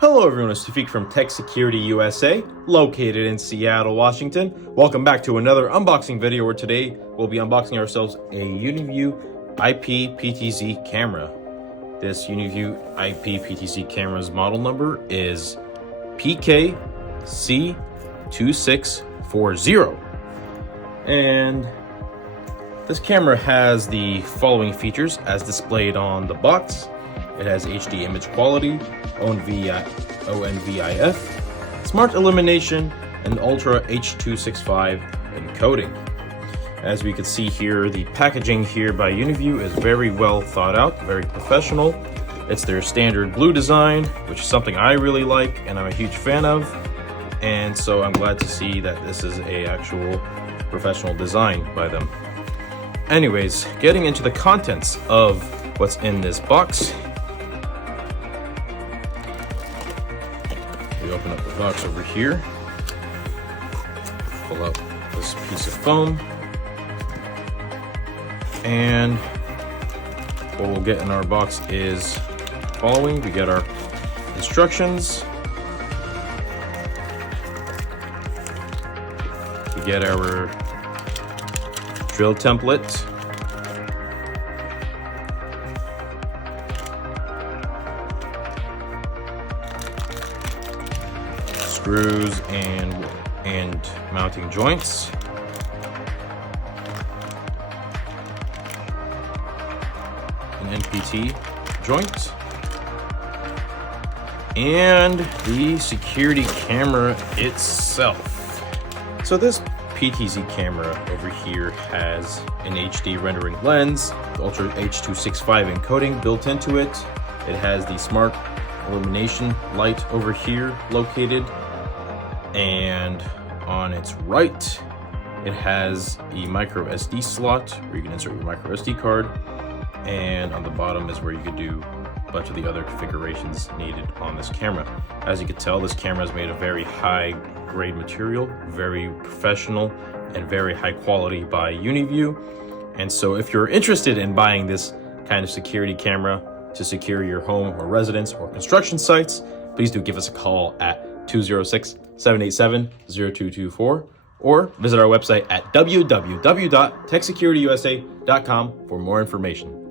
Hello everyone, it's Tafik from Tech Security USA, located in Seattle, Washington. Welcome back to another unboxing video where today we'll be unboxing ourselves a UNV IP PTZ camera. This UNV IP PTZ camera's model number is PKC2640. And this camera has the following features as displayed on the box. It has HD image quality, ONVIF, smart illumination, and Ultra H.265 encoding. As we can see here, the packaging here by UNV is very well thought out, very professional. It's their standard blue design, which is something I really like and I'm a huge fan of. And so I'm glad to see that this is a actual professional design by them. Anyways, getting into the contents of what's in this box. We open up the box over here, pull out this piece of foam, and what we'll get in our box is following. We get our instructions, we get our drill template, screws and mounting joints, an NPT joint, and the security camera itself. So this PTZ camera over here has an HD rendering lens, the Ultra H.265 encoding built into it. It has the smart illumination light over here located, and on its right it has a micro SD slot where you can insert your micro SD card, and on the bottom is where you could do a bunch of the other configurations needed on this camera. As you can tell, this camera is made of very high grade material, very professional and very high quality by UNV. And so if you're interested in buying this kind of security camera to secure your home or residence or construction sites, please do give us a call at 206-787-0224 or visit our website at www.techsecurityusa.com for more information.